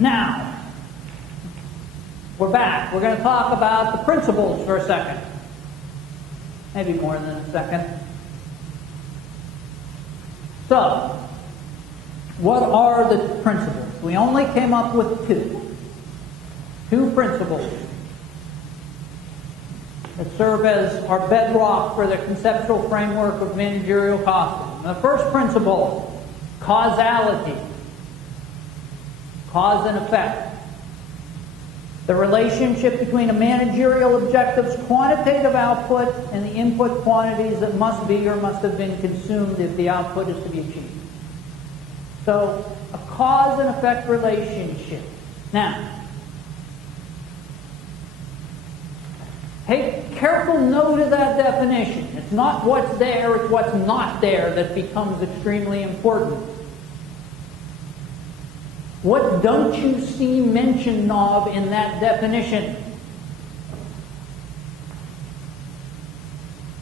Now, we're back. We're going to talk about the principles for a second. Maybe more than a second. So, what are the principles? We only came up with two. Two principles that serve as our bedrock for the conceptual framework of managerial costing. The first principle, causality. Cause and effect. The relationship between a managerial objective's quantitative output and the input quantities that must be or must have been consumed if the output is to be achieved. So, a cause and effect relationship. Now, take careful note of that definition. It's not what's there, it's what's not there that becomes extremely important. What don't you see mention of in that definition?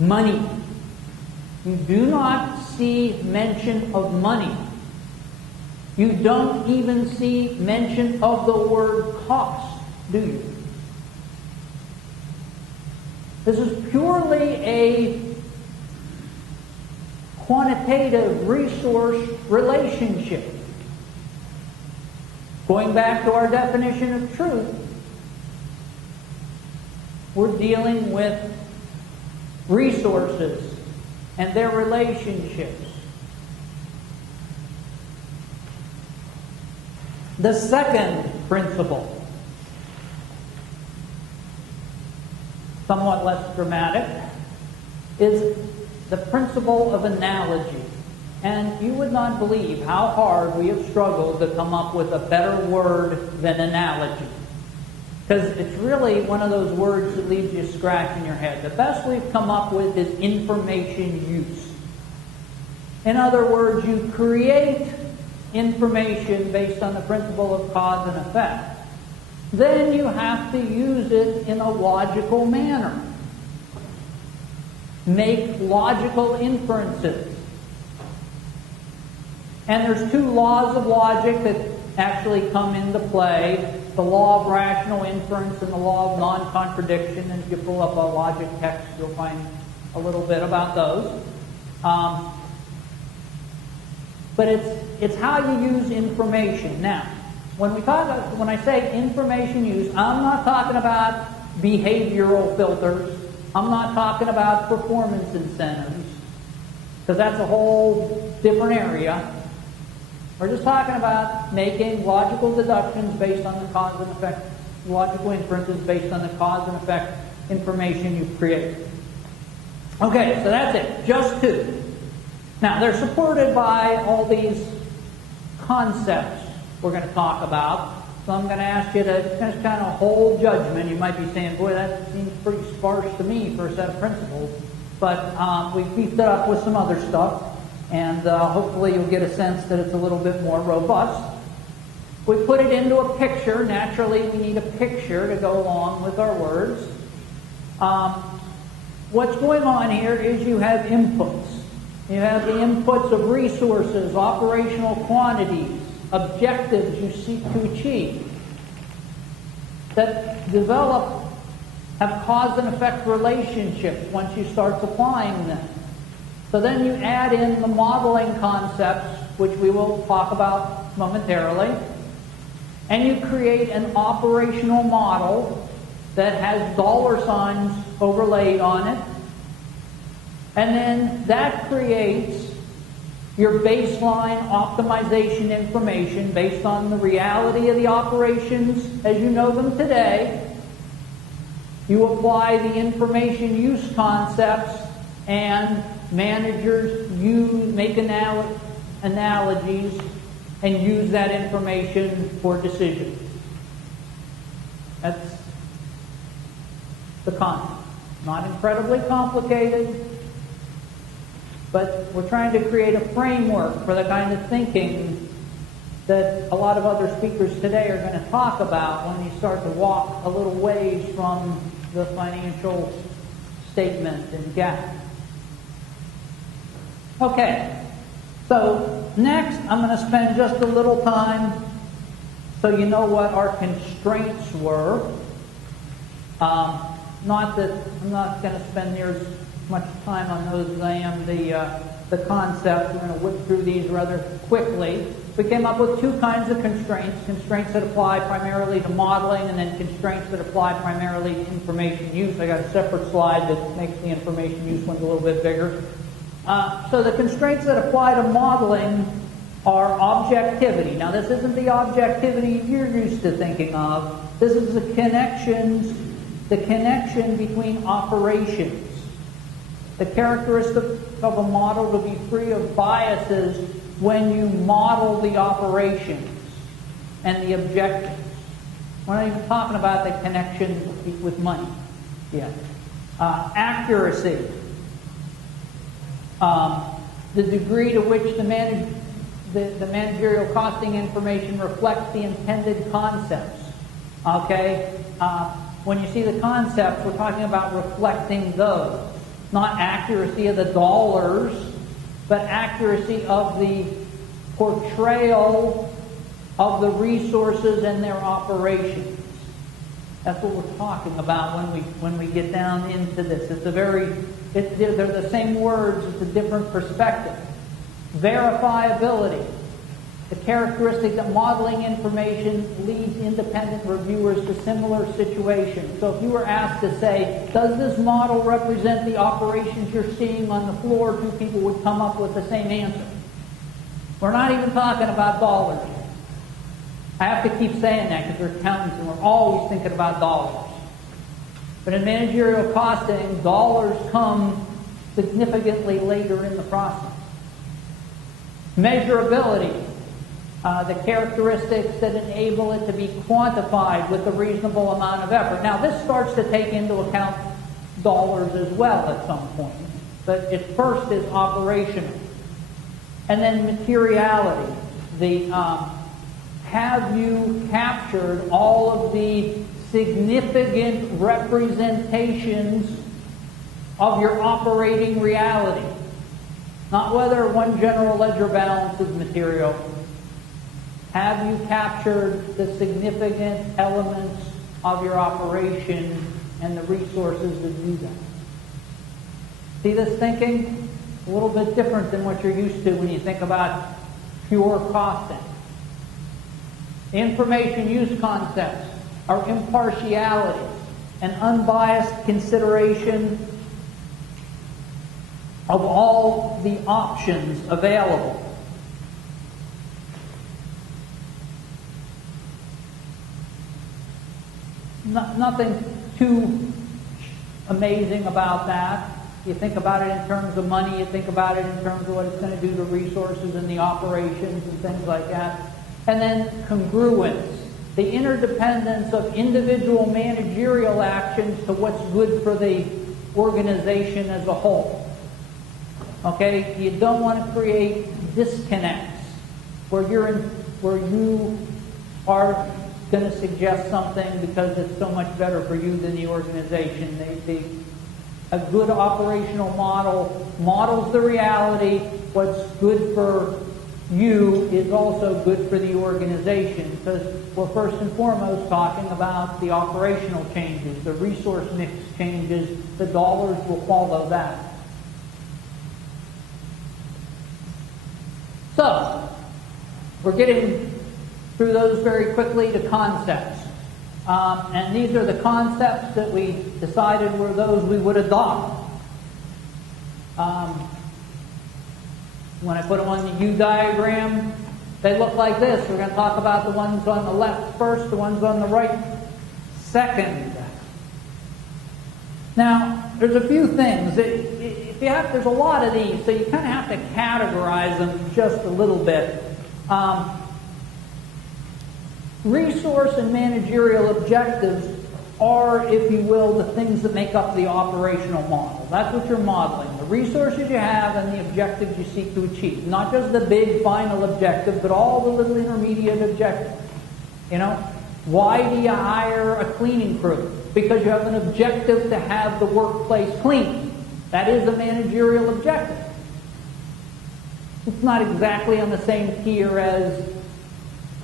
Money. You do not see mention of money. You don't even see mention of the word cost, do you? This is purely a quantitative resource relationship. Going back to our definition of truth, we're dealing with resources and their relationships. The second principle, somewhat less dramatic, is the principle of analogy. And you would not believe how hard we have struggled to come up with a better word than analogy. Because it's really one of those words that leaves you scratching your head. The best we've come up with is information use. In other words, you create information based on the principle of cause and effect. Then you have to use it in a logical manner. Make logical inferences. And there's two laws of logic that actually come into play. The law of rational inference and the law of non-contradiction. And if you pull up a logic text, you'll find a little bit about those. But it's how you use information. Now, when I say information use, I'm not talking about behavioral filters. I'm not talking about performance incentives, because that's a whole different area. We're just talking about making logical deductions based on the cause and effect, logical inferences based on the cause and effect information you've created. Okay, so that's it. Just two. Now, they're supported by all these concepts we're going to talk about. So I'm going to ask you to just kind of hold judgment. You might be saying, boy, that seems pretty sparse to me for a set of principles. But we've beefed it up with some other stuff. And hopefully you'll get a sense that it's a little bit more robust. We put it into a picture. Naturally, we need a picture to go along with our words. What's going on here is you have inputs. You have the inputs of resources, operational quantities, objectives you seek to achieve that develop, have cause and effect relationships once you start applying them. So then you add in the modeling concepts, which we will talk about momentarily, and you create an operational model that has dollar signs overlaid on it, and then that creates your baseline optimization information based on the reality of the operations as you know them today. You apply the information use concepts, and managers make analogies and use that information for decisions. That's the concept. Not incredibly complicated, but we're trying to create a framework for the kind of thinking that a lot of other speakers today are going to talk about when you start to walk a little ways from the financial statement and gap. Okay, so next I'm going to spend just a little time So you know what our constraints were. Not that I'm not going to spend near as much time on those as I am the concept. We're going to whip through these rather quickly. We came up with two kinds of constraints. Constraints that apply primarily to modeling, and then constraints that apply primarily to information use. I got a separate slide that makes the information use ones a little bit bigger. So the constraints that apply to modeling are objectivity. Now this isn't the objectivity you're used to thinking of. This is the connection between operations. The characteristic of a model to be free of biases when you model the operations and the objectives. We're not even talking about the connection with money yet. Accuracy. The degree to which the managerial costing information reflects the intended concepts. Okay? When you see the concepts, we're talking about reflecting those. Not accuracy of the dollars, but accuracy of the portrayal of the resources and their operations. That's what we're talking about when we get down into this. They're the same words, it's a different perspective. Verifiability. The characteristic that modeling information leads independent reviewers to similar situations. So if you were asked to say, does this model represent the operations you're seeing on the floor, two people would come up with the same answer. We're not even talking about dollars. I have to keep saying that because we're accountants and we're always thinking about dollars. But in managerial costing, dollars come significantly later in the process. Measurability. The characteristics that enable it to be quantified with a reasonable amount of effort. Now, this starts to take into account dollars as well at some point, but it first is operational. And then materiality. Have you captured all of the significant representations of your operating reality? Not whether one general ledger balance is material. Have you captured the significant elements of your operation and the resources that do that? See this thinking? A little bit different than what you're used to when you think about pure costing. The information use concepts are impartiality and unbiased consideration of all the options available. Nothing too amazing about that. You think about it in terms of money, you think about it in terms of what it's going to do to resources and the operations and things like that. And then congruence, the interdependence of individual managerial actions to what's good for the organization as a whole. Okay, you don't want to create disconnects where you are going to suggest something because it's so much better for you than the organization. A good operational model models the reality. What's good for you is also good for the organization, because we're first and foremost talking about the operational changes, the resource mix changes. The dollars will follow that. So, we're getting through those very quickly to concepts. And these are the concepts that we decided were those we would adopt. When I put them on the U diagram, they look like this. We're going to talk about the ones on the left first, the ones on the right second. Now, there's a few things. There's a lot of these, so you kind of have to categorize them just a little bit. Resource and managerial objectives are, if you will, the things that make up the operational model. That's what you're modeling. The resources you have and the objectives you seek to achieve. Not just the big final objective, but all the little intermediate objectives. You know, why do you hire a cleaning crew? Because you have an objective to have the workplace clean. That is a managerial objective. It's not exactly on the same tier as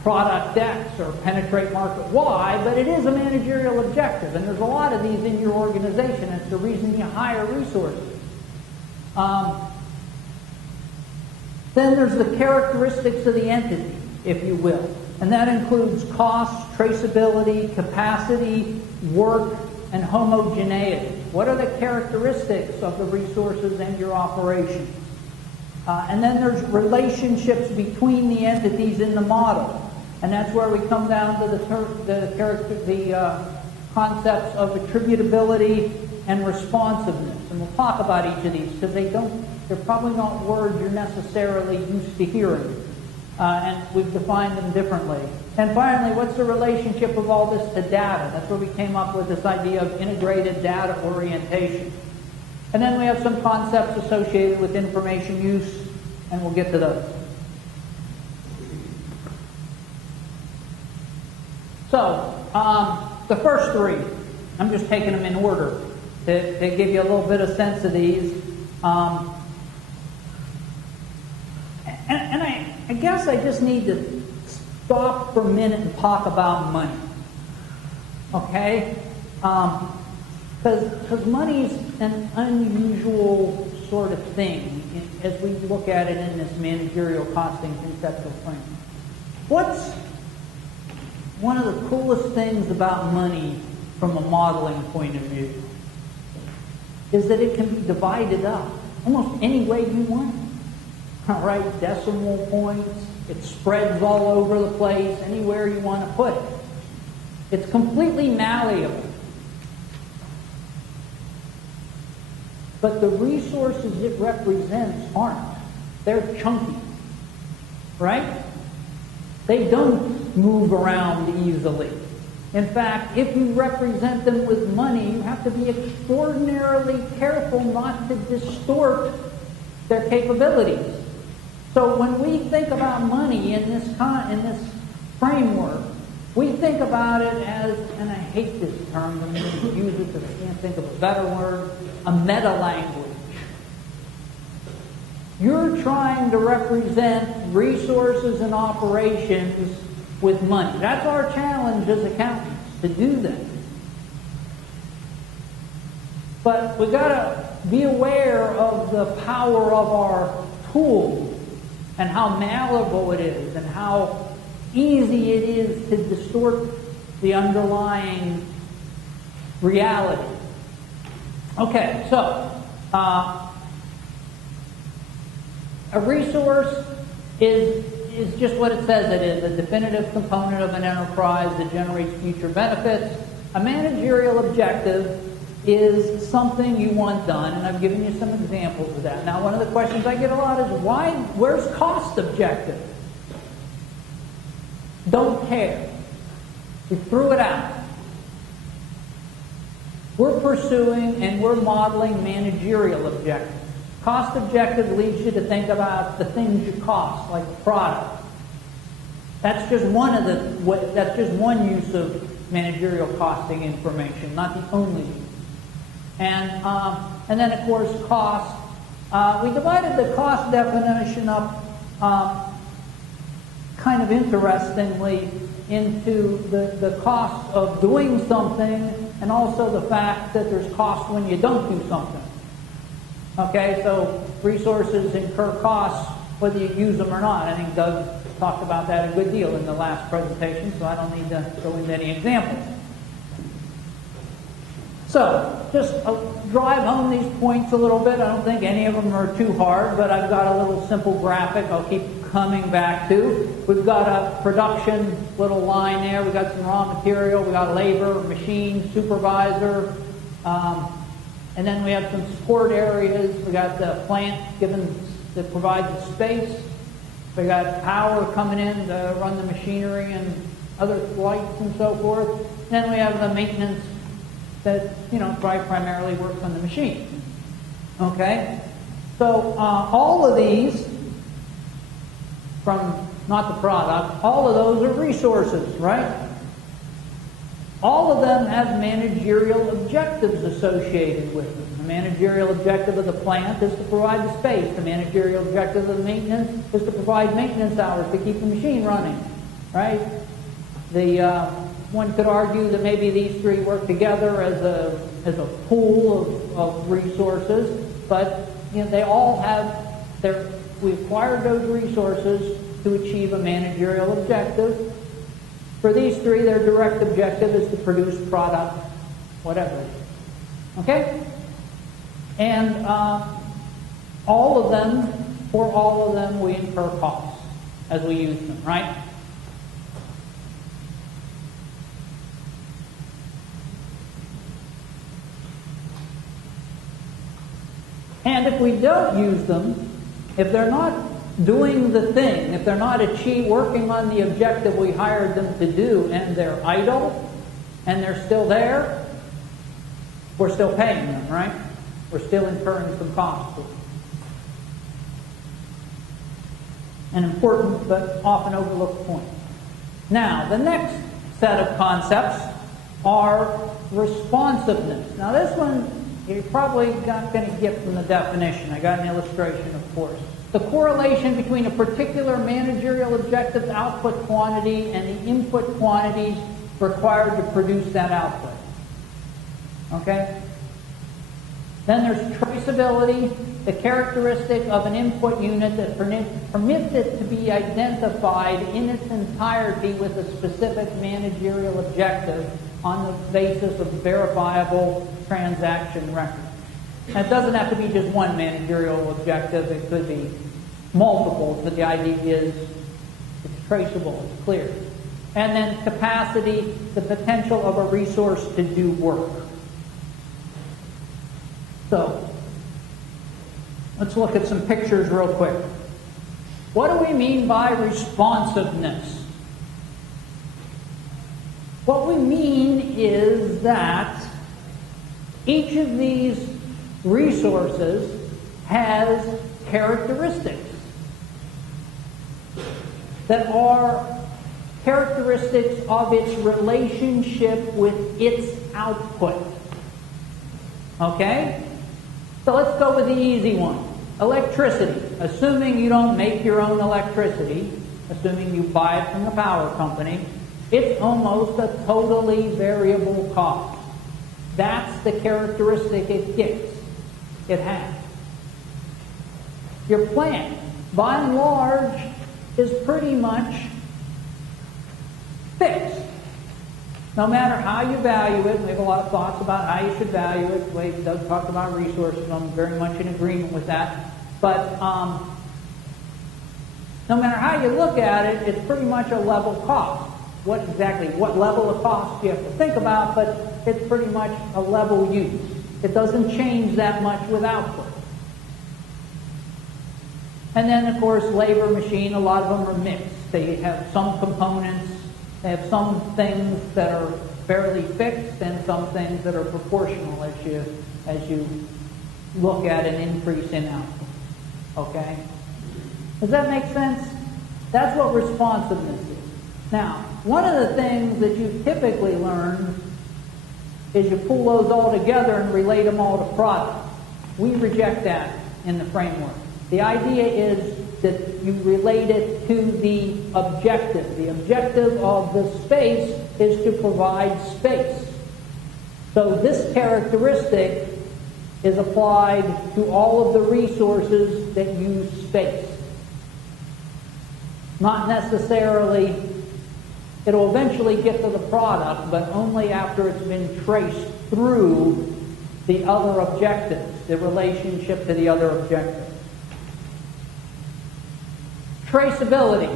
product X or penetrate market Y, but it is a managerial objective, and there's a lot of these in your organization. It's the reason you hire resources. Then there's the characteristics of the entity, if you will, and that includes cost, traceability, capacity, work, and homogeneity. What are the characteristics of the resources and your operations? And then there's relationships between the entities in the model. And that's where we come down to the concepts of attributability and responsiveness. And we'll talk about each of these because they're probably not words you're necessarily used to hearing. And we've defined them differently. And finally, what's the relationship of all this to data? That's where we came up with this idea of integrated data orientation. And then we have some concepts associated with information use, and we'll get to those. So, the first three, I'm just taking them in order to give you a little bit of sense of these. And I guess I just need to stop for a minute and talk about money. Okay? Because money's an unusual sort of thing as we look at it in this managerial costing conceptual framework. What's one of the coolest things about money from a modeling point of view is that it can be divided up almost any way you want it. All right, decimal points, it spreads all over the place, anywhere you want to put it. It's completely malleable. But the resources it represents aren't. They're chunky. Right? They don't move around easily. In fact, if you represent them with money, you have to be extraordinarily careful not to distort their capabilities. So when we think about money in this framework, we think about it as, and I hate this term, I'm going to use it because I can't think of a better word, a meta-language. You're trying to represent resources and operations with money. That's our challenge as accountants, to do that. But we've got to be aware of the power of our tools and how malleable it is and how easy it is to distort the underlying reality. Okay, so a resource is just what it says it is, a definitive component of an enterprise that generates future benefits. A managerial objective is something you want done, and I've given you some examples of that. Now, one of the questions I get a lot is, where's cost objective? Don't care. We threw it out. We're pursuing and we're modeling managerial objectives. Cost objective leads you to think about the things you cost, like the product. That's just that's just one use of managerial costing information, not the only use. And then, of course, cost. We divided the cost definition up kind of interestingly into the cost of doing something and also the fact that there's cost when you don't do something. Okay, so resources incur costs whether you use them or not. I think Doug talked about that a good deal in the last presentation, so I don't need to go into any examples. So, just drive home these points a little bit. I don't think any of them are too hard, but I've got a little simple graphic I'll keep coming back to. We've got a production little line there. We've got some raw material. We've got labor, machine, supervisor. And then we have some support areas. We've got the plant that provides the space. We've got power coming in to run the machinery and other lights and so forth. And then we have the maintenance that, primarily works on the machine. Okay? So all of these, from not the product, all of those are resources, right? All of them have managerial objectives associated with them. The managerial objective of the plant is to provide the space. The managerial objective of the maintenance is to provide maintenance hours to keep the machine running. right? One could argue that maybe these three work together as a pool of resources, but they all have we acquired those resources to achieve a managerial objective. For these three, their direct objective is to produce product, whatever it is. Okay? And for all of them, we incur costs as we use them, right? And if we don't use them, if they're not doing the thing, if they're not working on the objective we hired them to do, and they're idle, and they're still there, we're still paying them, right? We're still incurring some costs. An important but often overlooked point. Now, the next set of concepts are responsiveness. Now, this one you're probably not going to get from the definition. I got an illustration, of course. The correlation between a particular managerial objective's output quantity and the input quantities required to produce that output. Okay? Then there's traceability, the characteristic of an input unit that permits it to be identified in its entirety with a specific managerial objective on the basis of verifiable transaction records. And it doesn't have to be just one managerial objective. It could be multiple, but the idea is it's traceable, it's clear. And then capacity, the potential of a resource to do work. So, let's look at some pictures real quick. What do we mean by responsiveness? What we mean is that each of these resources has characteristics that are characteristics of its relationship with its output. Okay? So let's go with the easy one. Electricity. Assuming you don't make your own electricity, assuming you buy it from the power company, it's almost a totally variable cost. That's the characteristic it has. Your plant, by and large, is pretty much fixed. No matter how you value it, we have a lot of thoughts about how you should value it. The way Doug talked about resources, I'm very much in agreement with that. But no matter how you look at it, it's pretty much a level cost. What level of cost you have to think about, but it's pretty much a level use. It doesn't change that much with output. And then, of course, labor, machine, a lot of them are mixed. They have some components, they have some things that are fairly fixed and some things that are proportional as you look at an increase in output. Okay? Does that make sense? That's what responsiveness is. Now, one of the things that you typically learn is you pull those all together and relate them all to product. We reject that in the framework. The idea is that you relate it to the objective. The objective of the space is to provide space. So this characteristic is applied to all of the resources that use space. Not necessarily, it'll eventually get to the product, but only after it's been traced through the other objectives, the relationship to the other objectives. Traceability.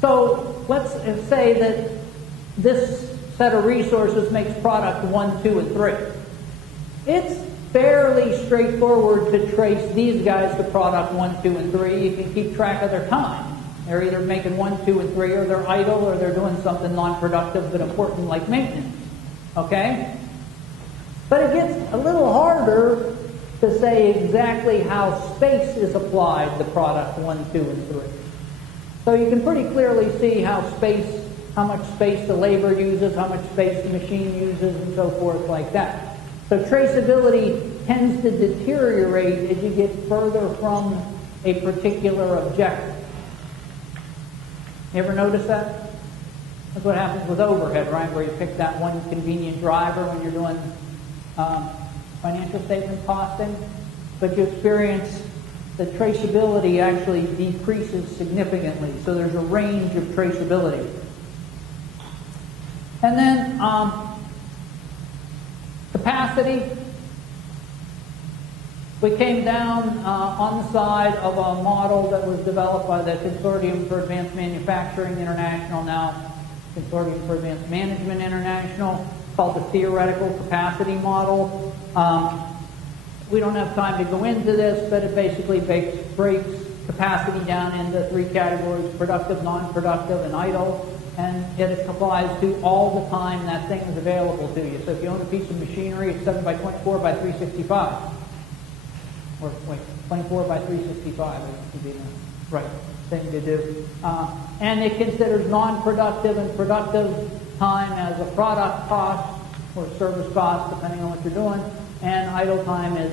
So let's say that this set of resources makes product 1, 2, and 3. It's fairly straightforward to trace these guys to product 1, 2, and 3. You can keep track of their time. They're either making 1, 2, and 3, or they're idle, or they're doing something non-productive but important like maintenance. Okay? But it gets a little harder to say exactly how space is applied to product 1, 2, and 3. So you can pretty clearly see how much space the labor uses, how much space the machine uses, and so forth like that. So traceability tends to deteriorate as you get further from a particular objective. You ever notice that? That's what happens with overhead, right? Where you pick that one convenient driver when you're doing financial statement costing, but you experience the traceability actually decreases significantly. So there's a range of traceability. And then capacity. We came down on the side of a model that was developed by the Consortium for Advanced Manufacturing International, now Consortium for Advanced Management International, called the theoretical capacity model. We don't have time to go into this, but it basically breaks capacity down into three categories: productive, non-productive, and idle. And it applies to all the time that thing is available to you. So if you own a piece of machinery, it's 7 by 24 by 365. Or wait, 24 by 365 would be the right thing to do. And it considers non-productive and productive time as a product cost or service cost, depending on what you're doing. And idle time is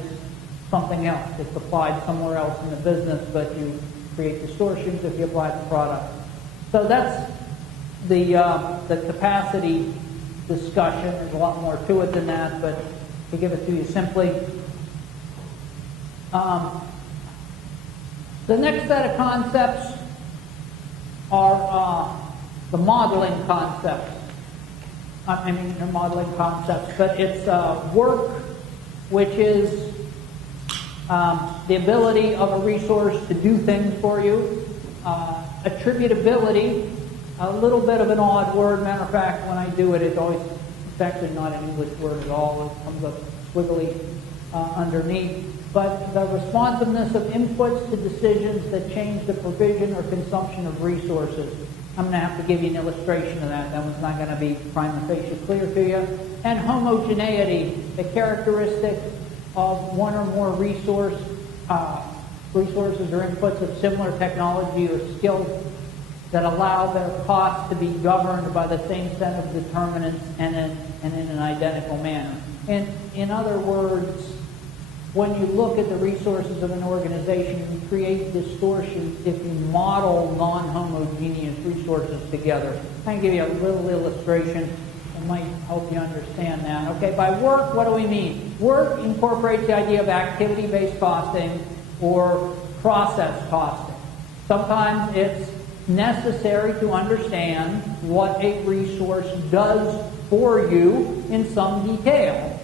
something else. It's applied somewhere else in the business, but you create distortions if you apply the product. So that's the capacity discussion. There's a lot more to it than that, but to give it to you simply. The next set of concepts are the modeling concepts. I mean, they're modeling concepts, but it's work, which is the ability of a resource to do things for you. Attributability, a little bit of an odd word. Matter of fact, when I do it, it's actually not an English word at all. It comes up squiggly underneath. But the responsiveness of inputs to decisions that change the provision or consumption of resources. I'm going to have to give you an illustration of that. That one's not going to be prima facie clear to you. And homogeneity, a characteristic of one or more resources or inputs of similar technology or skills that allow their costs to be governed by the same set of determinants and in an identical manner. And in other words, when you look at the resources of an organization, you create distortions if you model non-homogeneous resources together. I can give you a little illustration that might help you understand that. Okay, by work, what do we mean? Work incorporates the idea of activity-based costing or process costing. Sometimes it's necessary to understand what a resource does for you in some detail.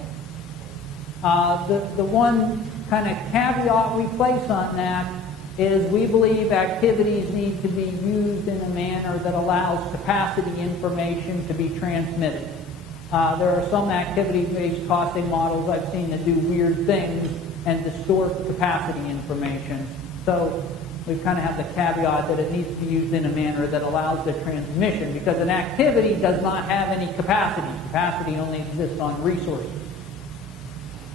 The one kind of caveat we place on that is we believe activities need to be used in a manner that allows capacity information to be transmitted. There are some activity-based costing models I've seen that do weird things and distort capacity information. So we kind of have the caveat that it needs to be used in a manner that allows the transmission, because an activity does not have any capacity. Capacity only exists on resources.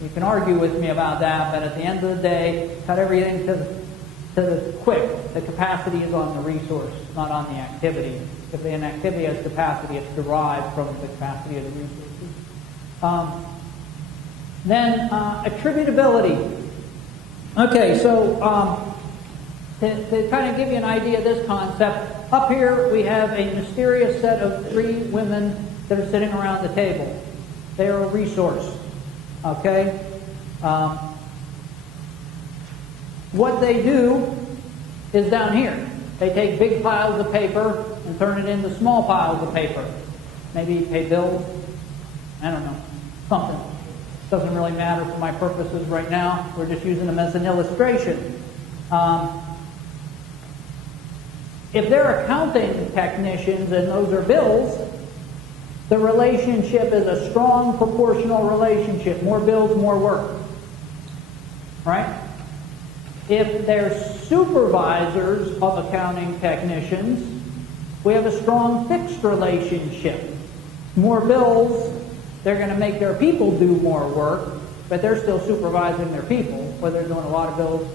You can argue with me about that, but at the end of the day, cut everything to the quick. The capacity is on the resource, not on the activity. If an activity has capacity, it's derived from the capacity of the resources. Then attributability. Okay, so to kind of give you an idea of this concept, up here we have a mysterious set of three women that are sitting around the table. They are a resource. Okay? What they do is down here. They take big piles of paper and turn it into small piles of paper. Maybe pay bills. I don't know. Something. Doesn't really matter for my purposes right now. We're just using them as an illustration. If they're accounting technicians and those are bills, the relationship is a strong proportional relationship. More bills, more work. Right? If they're supervisors of accounting technicians, we have a strong fixed relationship. More bills, they're going to make their people do more work, but they're still supervising their people, whether they're doing a lot of bills.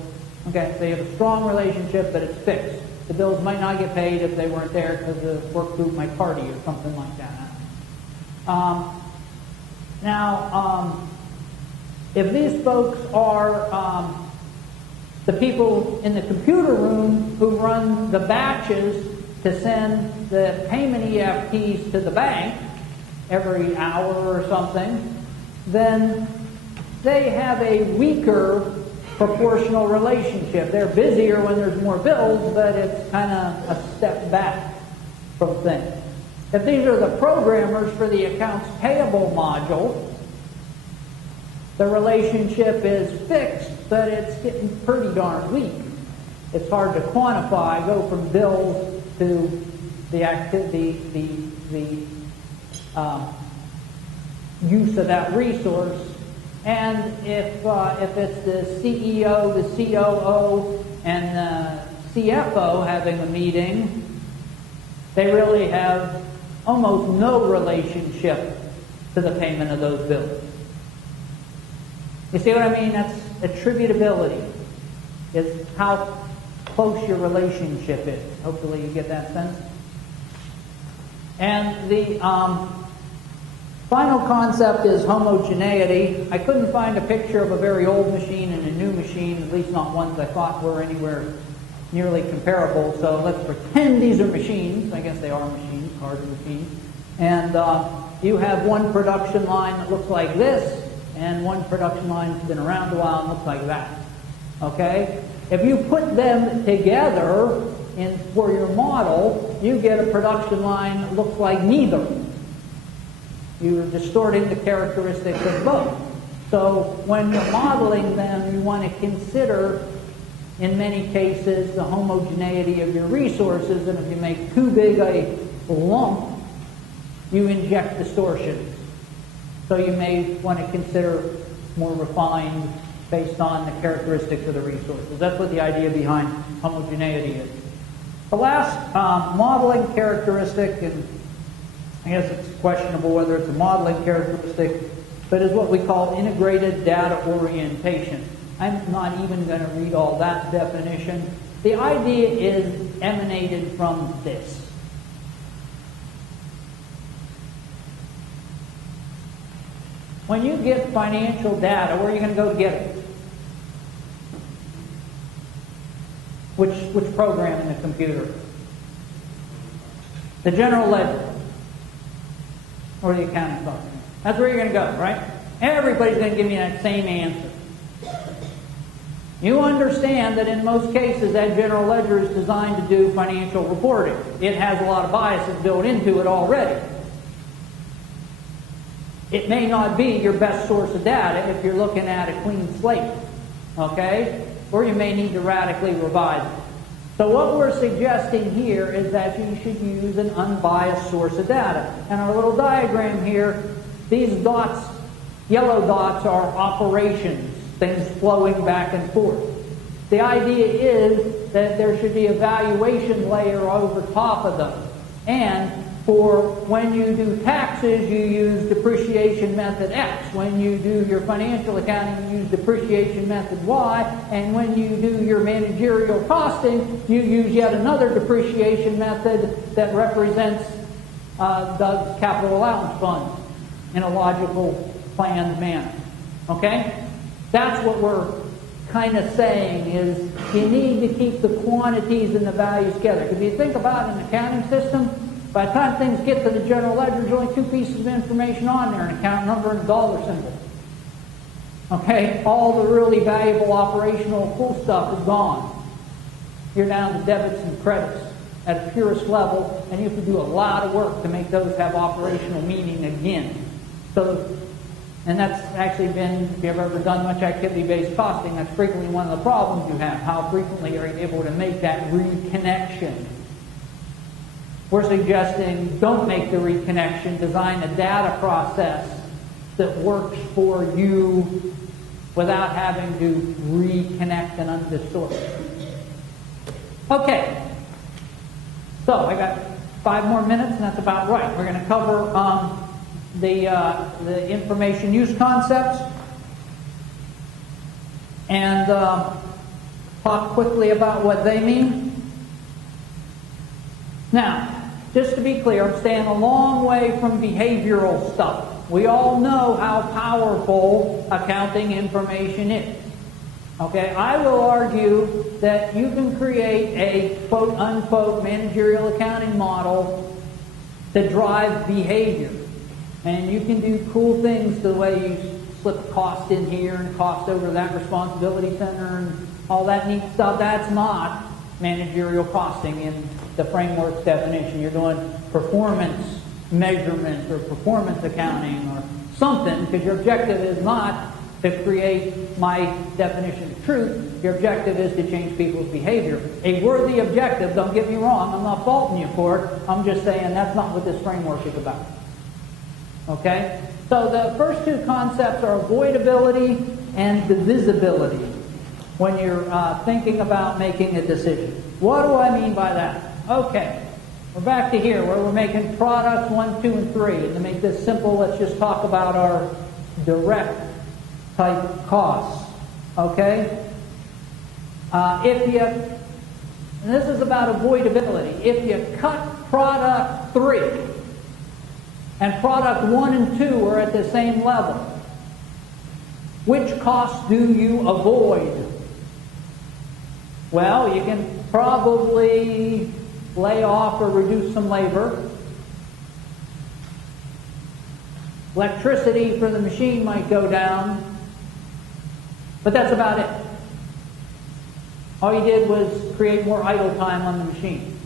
Okay, so you have a strong relationship, but it's fixed. The bills might not get paid if they weren't there because the work group might party or something like that. Now, if these folks are The people in the computer room who run the batches to send the payment EFTs to the bank every hour or something, then they have a weaker proportional relationship. They're busier when there's more bills, but it's kind of a step back from things. If these are the programmers for the accounts payable module, the relationship is fixed, but it's getting pretty darn weak. It's hard to quantify, go from bills to the use of that resource. And if it's the CEO, the COO, and the CFO having a meeting, they really have almost no relationship to the payment of those bills. You see what I mean? That's attributability. It's how close your relationship is. Hopefully you get that sense. And the final concept is homogeneity. I couldn't find a picture of a very old machine and a new machine, at least not ones I thought were anywhere nearly comparable. So let's pretend these are machines. I guess they are machines, cars are machines. And you have one production line that looks like this, and one production line that's been around a while and looks like that. Okay? If you put them together for your model, you get a production line that looks like neither. You're distorting the characteristics of both. So when you're modeling them, you want to consider, in many cases, the homogeneity of your resources, and if you make too big a lump, you inject distortions. So you may want to consider more refined based on the characteristics of the resources. That's what the idea behind homogeneity is. The last modeling characteristic, and I guess it's questionable whether it's a modeling characteristic, but is what we call integrated data orientation. I'm not even going to read all that definition. The idea is emanated from this. When you get financial data, where are you going to go to get it? Which program in the computer? The general ledger. Or the accounting software. That's where you're going to go, right? Everybody's going to give you that same answer. You understand that in most cases that general ledger is designed to do financial reporting. It has a lot of biases built into it already. It may not be your best source of data if you're looking at a clean slate, okay? Or you may need to radically revise it. So what we're suggesting here is that you should use an unbiased source of data. And our little diagram here, these dots, yellow dots, are operations, things flowing back and forth. The idea is that there should be a valuation layer over top of them. And for when you do taxes, you use depreciation method X. When you do your financial accounting, you use depreciation method Y. And when you do your managerial costing, you use yet another depreciation method that represents the capital allowance fund in a logical, planned manner. Okay? That's what we're kind of saying is you need to keep the quantities and the values together. Because if you think about an accounting system, by the time things get to the general ledger, there's only two pieces of information on there, an account number and a dollar symbol. Okay? All the really valuable operational cool stuff is gone. You're down to debits and credits at a purest level, and you have to do a lot of work to make those have operational meaning again. So, and that's actually been, if you've ever done much activity-based costing, that's frequently one of the problems you have. How frequently are you able to make that reconnection? We're suggesting don't make the reconnection, design a data process that works for you without having to reconnect and undistort. Okay, so I got 5 more minutes and that's about right. We're going to cover the information use concepts and talk quickly about what they mean. Now, just to be clear, I'm staying a long way from behavioral stuff. We all know how powerful accounting information is. Okay, I will argue that you can create a quote-unquote managerial accounting model to drive behavior. And you can do cool things the way you slip cost in here and cost over that responsibility center and all that neat stuff. That's not managerial costing in the framework's definition. You're doing performance measurement or performance accounting or something, because your objective is not to create my definition of truth. Your objective is to change people's behavior. A worthy objective, don't get me wrong, I'm not faulting you for it. I'm just saying that's not what this framework is about. Okay? So the first two concepts are avoidability and divisibility when you're thinking about making a decision. What do I mean by that? Okay, we're back to here where we're making products 1, 2, and 3. And to make this simple, let's just talk about our direct type costs. Okay? And this is about avoidability. If you cut product 3 and product 1 and 2 are at the same level, which costs do you avoid? Well, you can probably lay off or reduce some labor. Electricity for the machine might go down, but that's about it. All you did was create more idle time on the machine.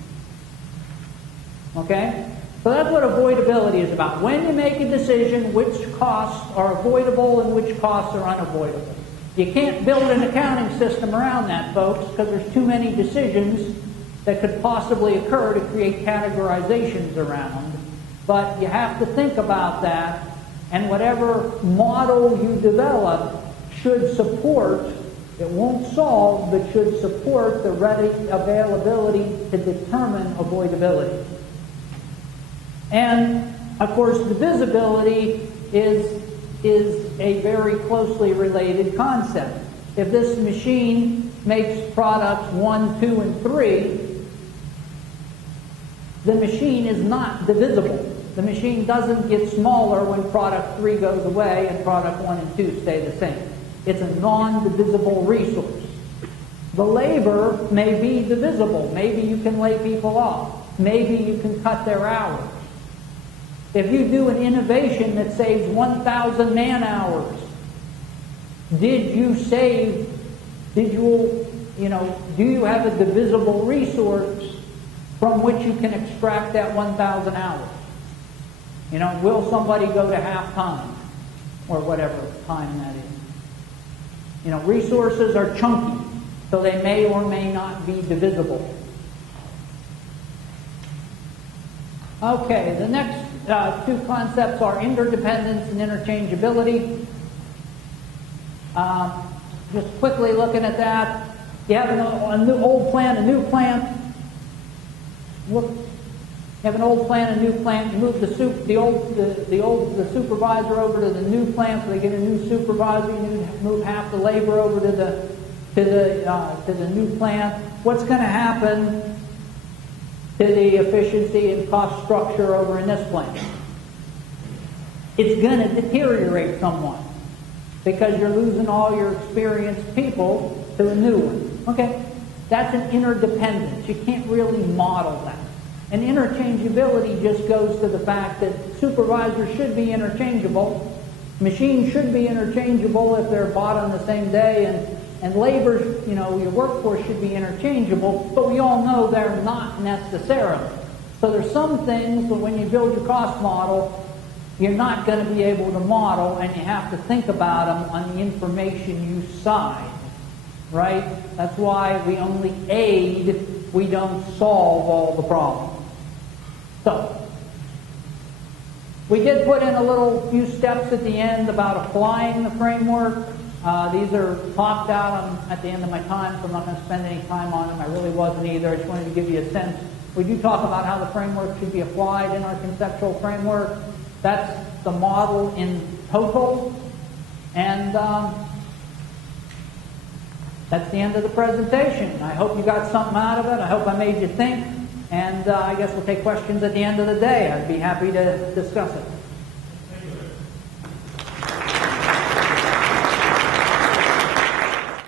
Okay? So that's what avoidability is about. When you make a decision, which costs are avoidable and which costs are unavoidable. You can't build an accounting system around that, folks, because there's too many decisions that could possibly occur to create categorizations around. But you have to think about that, and whatever model you develop should support, it won't solve, but should support the ready availability to determine avoidability. And, of course, divisibility is a very closely related concept. If this machine makes products 1, 2, and 3, the machine is not divisible. The machine doesn't get smaller when product 3 goes away and product 1 and 2 stay the same. It's a non-divisible resource. The labor may be divisible. Maybe you can lay people off. Maybe you can cut their hours. If you do an innovation that saves 1,000 man-hours, do you have a divisible resource from which you can extract that 1,000 hours? Will somebody go to half time or whatever time that is? Resources are chunky, so they may or may not be divisible. Okay, the next two concepts are interdependence and interchangeability. Just quickly looking at that, you have a new old plant, a new plant. Look, you have an old plant, a new plant. You move the supervisor over to the new plant, so they get a new supervisor. You move half the labor over to the new plant. What's going to happen to the efficiency and cost structure over in this plant? It's going to deteriorate somewhat because you're losing all your experienced people to a new one. Okay, that's an interdependence. You can't really model that. And interchangeability just goes to the fact that supervisors should be interchangeable, machines should be interchangeable if they're bought on the same day, and labor, your workforce should be interchangeable, but we all know they're not necessarily. So there's some things that when you build your cost model, you're not going to be able to model, and you have to think about them on the information you side, right? That's why we only aid, we don't solve all the problems. So, we did put in a few steps at the end about applying the framework. These are talked out at the end of my time, so I'm not going to spend any time on them. I really wasn't either. I just wanted to give you a sense. We do talk about how the framework should be applied in our conceptual framework. That's the model in total. And that's the end of the presentation. I hope you got something out of it. I hope I made you think. And I guess we'll take questions at the end of the day. I'd be happy to discuss it.